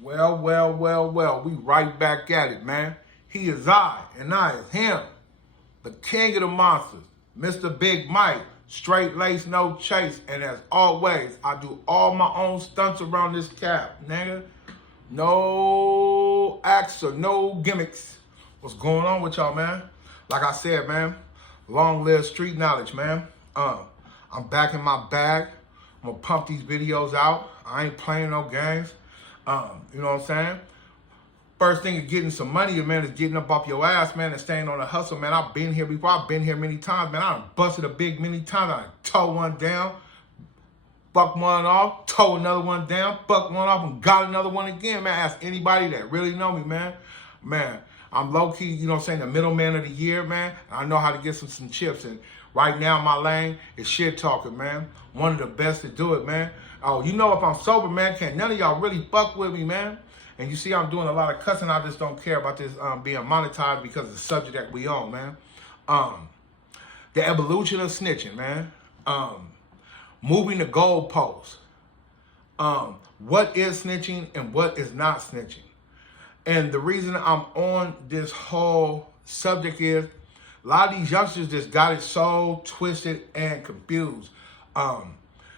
Well. We right back at it, man. He is I, and I is him. The king of the monsters, Mr. Big Mike. Straight lace, no chase. And as always, I do all my own stunts around this cap, nigga. No acts or no gimmicks. What's going on with y'all, man? Like I said, man, long live street knowledge, man. I'm back in my bag. I'm gonna pump these videos out. I ain't playing no games. You know what I'm saying? First thing is getting some money, man, is getting up off your ass, man, and staying on the hustle, man. I've been here before. I've been here many times, man. I done busted a big many times. I done towed one down, buck one off, towed another one down, buck one off, and got another one again, man. Ask anybody that really know me, man. Man, I'm low-key, you know what I'm saying, the middleman of the year, man. I know how to get some chips, and right now my lane is shit talking, man. One of the best to do it, man. Oh, you know if I'm sober, man, can't none of y'all really fuck with me, man. And you see I'm doing a lot of cussing. I just don't care about this being monetized because of the subject that we on, man. The evolution of snitching, man. Moving the goalposts. What is snitching and what is not snitching? And the reason I'm on this whole subject is a lot of these youngsters just got it so twisted and confused.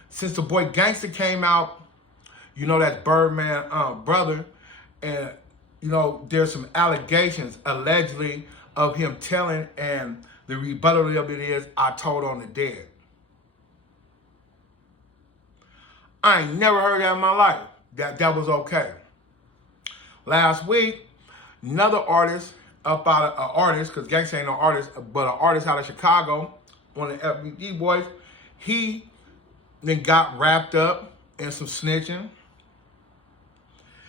Since the boy Gangster came out, you know, that's Birdman brother, and, you know, there's some allegations, allegedly, of him telling, and the rebuttal of it is, I told on the dead. I ain't never heard that in my life, that was okay. Last week, another artist, because Gangsta ain't no artist, but an artist out of Chicago, one of the FBG boys, he then got wrapped up in some snitching,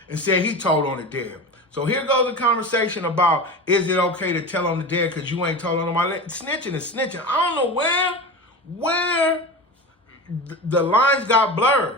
and said he told on the dead. So here goes the conversation about, is it okay to tell on the dead because you ain't told on nobody? Snitching is snitching. I don't know where the lines got blurred.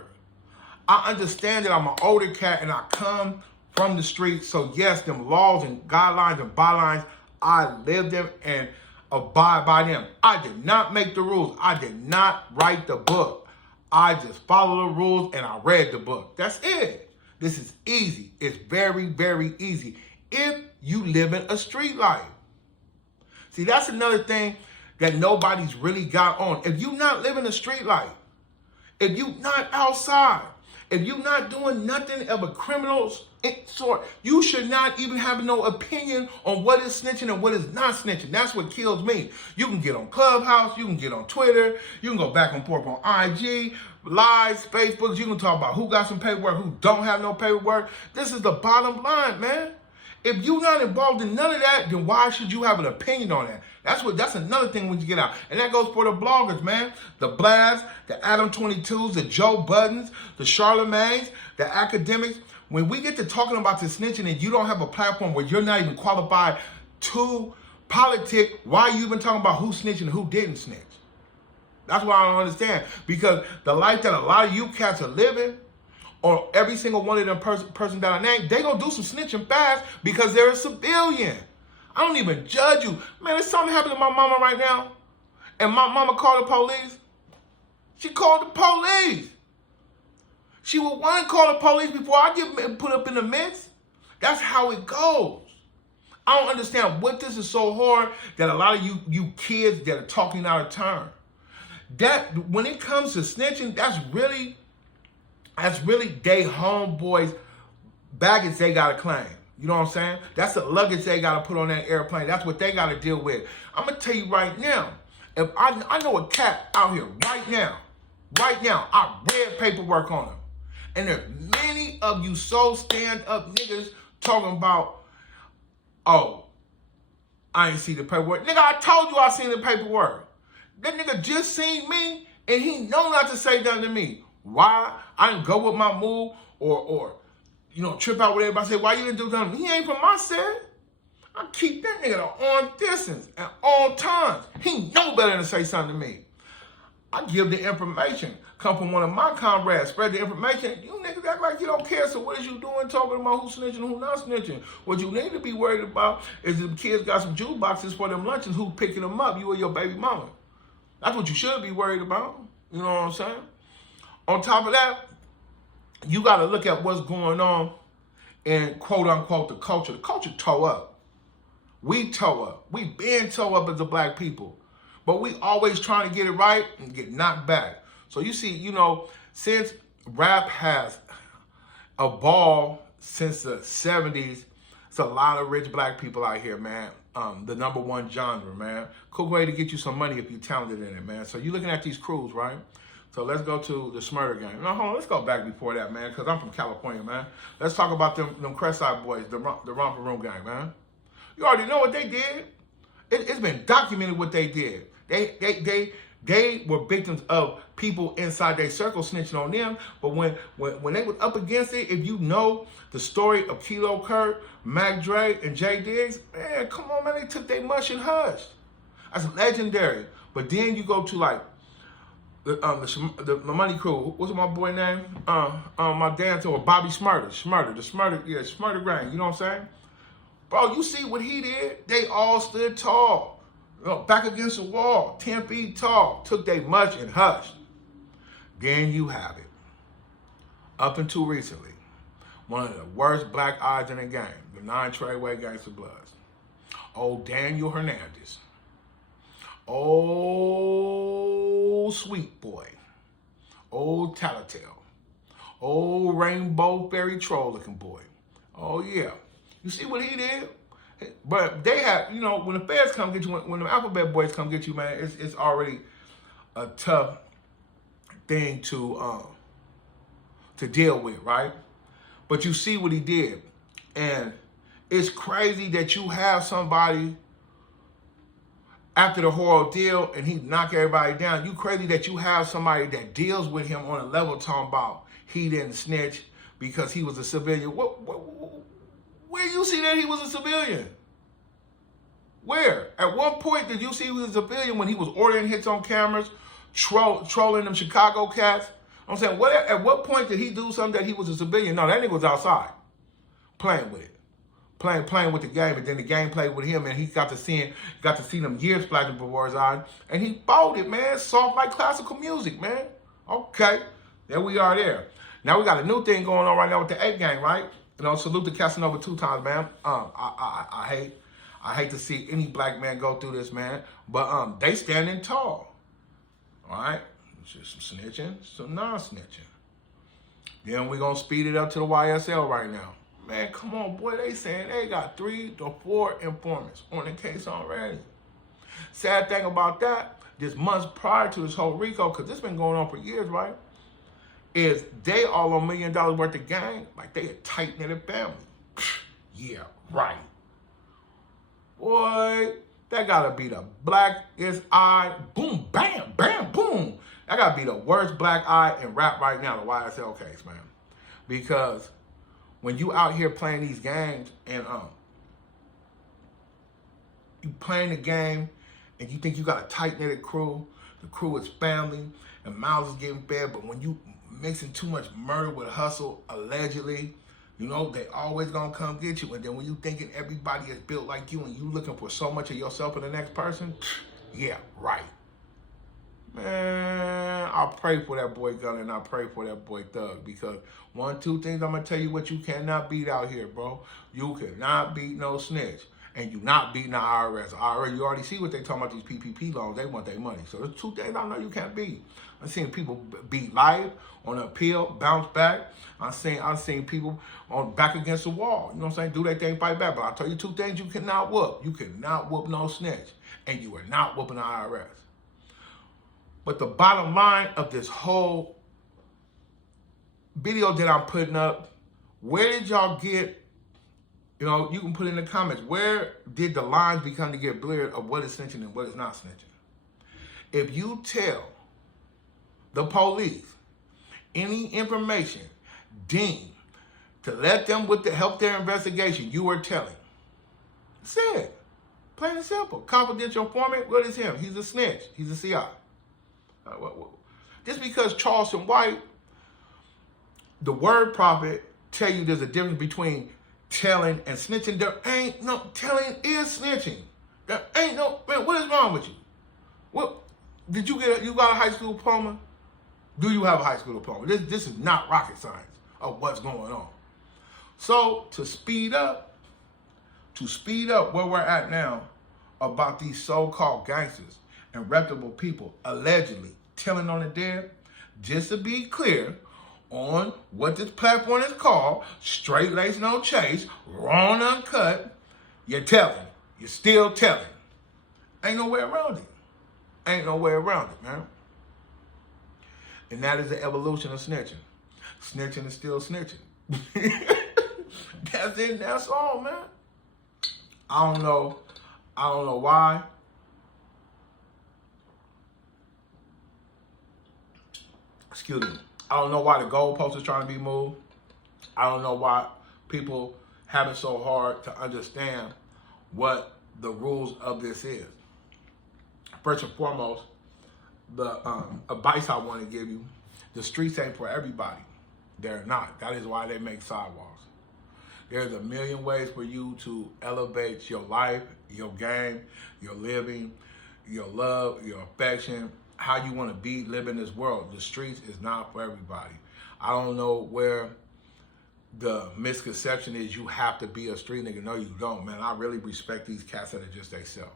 I understand that I'm an older cat and I come from the streets. So yes, them laws and guidelines and bylines, I live them and abide by them. I did not make the rules. I did not write the book. I just follow the rules and I read the book. That's it. This is easy. It's very, very easy if you live in a street life. See, that's another thing that nobody's really got on. If you not living a street life, if you not outside, if you not doing nothing of a criminal sort, you should not even have no opinion on what is snitching and what is not snitching. That's what kills me. You can get on Clubhouse, you can get on Twitter, you can go back and forth on IG, lives, Facebooks, you can talk about who got some paperwork, who don't have no paperwork. This is the bottom line, man. If you're not involved in none of that, then why should you have an opinion on that? That's another thing when you get out. And that goes for the bloggers, man. The Blads, the Adam 22s, the Joe Buttons, the Charlemagnes, the academics. When we get to talking about the snitching and you don't have a platform where you're not even qualified to politic, why are you even talking about who snitched and who didn't snitch? That's what I don't understand. Because the life that a lot of you cats are living, or every single one of them person that I named, they gonna do some snitching fast because they're a civilian. I don't even judge you. Man, there's something happening to my mama right now. And my mama called the police. She called the police. She would want to call the police before I get put up in the mix. That's how it goes. I don't understand what this is so hard that a lot of you kids that are talking out of turn. That when it comes to snitching, that's really they homeboys' baggage they gotta claim. You know what I'm saying? That's the luggage they gotta put on that airplane. That's what they gotta deal with. I'm gonna tell you right now, if I know a cat out here right now, I read paperwork on him. And there's many of you so stand-up niggas talking about, oh, I ain't see the paperwork. Nigga, I told you I seen the paperwork. That nigga just seen me and he know not to say nothing to me. Why? I didn't go with my move or you know, trip out with everybody, say, why you didn't do nothing? He ain't from my set. I keep that nigga at arm distance at all times. He know better than to say something to me. I give the information. Come from one of my comrades, spread the information. You niggas act like you don't care, so what is you doing talking about who's snitching and who not snitching? What you need to be worried about is if the kids got some juice boxes for them lunches, who picking them up, you or your baby mama. That's what you should be worried about. You know what I'm saying? On top of that, you got to look at what's going on in quote unquote the culture. The culture toe up. We toe up. We been toe up as a black people. But we always trying to get it right and get knocked back. So you see, you know, since rap has evolved since the 70s, it's a lot of rich black people out here, man. The number one genre, man. Cool way to get you some money if you're talented in it, man. So you're looking at these crews, right? So let's go to the Smurder gang. No, hold on, let's go back before that, man, because I'm from California, man. Let's talk about them Crestside boys, the Romper Room gang, man. You already know what they did. It's been documented what they did. They were victims of people inside their circle snitching on them. But when they was up against it, if you know the story of Kilo Kurt, Mac Dre, and Jay Diggs, man, come on, man, they took their mush and hushed. That's legendary. But then you go to like the Money Crew. What's my boy name? My dancer or Bobby Smurder, the Smurder gang. You know what I'm saying? Bro, you see what he did? They all stood tall. You know, back against the wall, 10 feet tall, took they much and hushed. Then you have it. Up until recently, one of the worst black eyes in the game, the 9 Treyway Gangsta Bloods. Old Daniel Hernandez. Old Sweet Boy. Old Tattletale. Old Rainbow Fairy Troll looking boy. Oh yeah. You see what he did? But they have, you know, when the feds come get you, when the Alphabet Boys come get you, man, it's already a tough thing to deal with, right? But you see what he did. And it's crazy that you have somebody after the whole deal and he knock everybody down. You crazy that you have somebody that deals with him on a level talking about he didn't snitch because he was a civilian. Where you see that he was a civilian? Where? At what point did you see he was a civilian when he was ordering hits on cameras, trolling them Chicago cats? I'm saying, at what point did he do something that he was a civilian? No, that nigga was outside playing with it. Playing with the game, and then the game played with him, and he got to see them years flashing before his eyes, and he bought it, man. Soft like classical music, man. Okay, there we are there. Now we got a new thing going on right now with the 8 gang, right? You know, salute to Casanova 2 times, man. I hate to see any black man go through this, man. But they standing tall. All right? Just some snitching, some non-snitching. Then we gonna speed it up to the YSL right now. Man, come on, boy. They saying they got 3 to 4 informants on the case already. Sad thing about that, just months prior to this whole RICO, because this been going on for years, right? Is they all on $1 million worth of gang, like they a tight-knit family. Yeah, right. Boy, that gotta be the blackest eye. Boom, bam, bam, boom. That gotta be the worst black eye in rap right now, the YSL case, man. Because when you out here playing these games and you playing the game and you think you got a tight-knit crew, the crew is family, and mouths is getting fed, but when you mixing too much murder with hustle, allegedly, you know, they always gonna come get you. And then when you thinking everybody is built like you and you looking for so much of yourself in the next person, yeah, right. Man, I pray for that boy Gunner and I pray for that boy Thug, because 2 things I'm gonna tell you what you cannot beat out here, bro. You cannot beat no snitch. And you not beating the IRS. You already see what they talking about, these PPP loans. They want their money. So there's 2 things I know you can't beat. I've seen people beat live on appeal, bounce back. I've seen people on back against the wall. You know what I'm saying? Do their thing, fight back. But I'll tell you 2 things you cannot whoop. You cannot whoop no snitch. And you are not whooping the IRS. But the bottom line of this whole video that I'm putting up, where did y'all get, you know, you can put in the comments, where did the lines become to get blurred of what is snitching and what is not snitching? If you tell the police any information deemed to let them help their investigation, you are telling. That's it. Plain and simple. Confidential informant, what is him? He's a snitch. He's a CI. Just because Charleston White, the word prophet, tell you there's a difference between telling and snitching, there ain't no, telling is snitching. There ain't no, man, what is wrong with you? What, did you you got a high school diploma? Do you have a high school diploma? This is not rocket science of what's going on. So to speed up where we're at now about these so-called gangsters and reputable people allegedly telling on the dead, just to be clear on what this platform is called, straight lace, no chase, raw and uncut, you're telling. You're still telling. Ain't no way around it. Ain't no way around it, man. And that is the evolution of snitching. Snitching is still snitching. That's it. That's all, man. I don't know why. Excuse me. I don't know why the goalpost is trying to be moved. I don't know why people have it so hard to understand what the rules of this is. First and foremost, the advice I want to give you, the streets ain't for everybody. They're not. That is why they make sidewalks. There's a million ways for you to elevate your life, your game, your living, your love, your affection, how you want to be, live in this world. The streets is not for everybody. I don't know where the misconception is you have to be a street nigga. No, you don't, man. I really respect these cats that are just they self.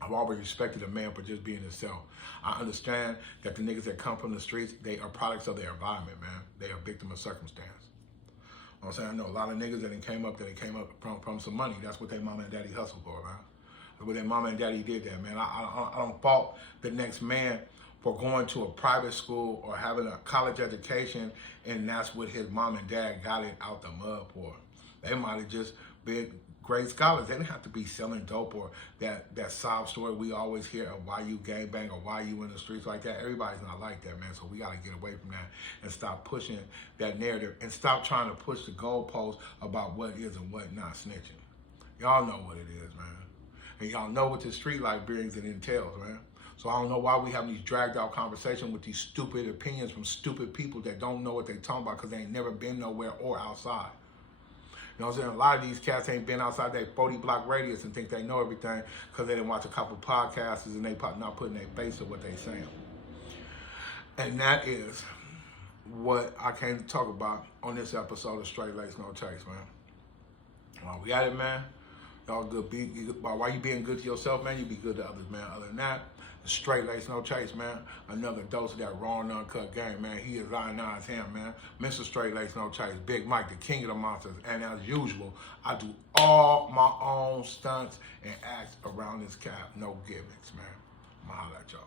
I've always respected a man for just being himself. I understand that the niggas that come from the streets, they are products of their environment, man. They are victim of circumstance. You know what I'm saying? I know a lot of niggas that came up from some money. That's what their mama and daddy hustled for, man. That's what their mama and daddy did that, man. I don't fault the next man for going to a private school or having a college education, and that's what his mom and dad got it out the mud for. They might have just been great scholars. They didn't have to be selling dope or that sob story we always hear of why you gangbang or why you in the streets like that. Everybody's not like that, man. So we got to get away from that and stop pushing that narrative and stop trying to push the goalposts about what is and what not snitching. Y'all know what it is, man. And y'all know what the street life brings and entails, man. So I don't know why we have these dragged out conversations with these stupid opinions from stupid people that don't know what they talking about because they ain't never been nowhere or outside. You know what I'm saying? A lot of these cats ain't been outside their 40-block radius and think they know everything because they didn't watch a couple podcasts and they not putting their face to what they saying. And that is what I came to talk about on this episode of Straight Lace No Chase, man. While we at it, man, y'all good. While you being good to yourself, man, you be good to others, man. Other than that, Straight Lace No Chase, man. Another dose of that raw and uncut game, man. He is Lionel's him, man. Mr. Straight Lace No Chase, Big Mike, the king of the monsters. And as usual, I do all my own stunts and acts around this cap. No gimmicks, man. I'ma holla at y'all.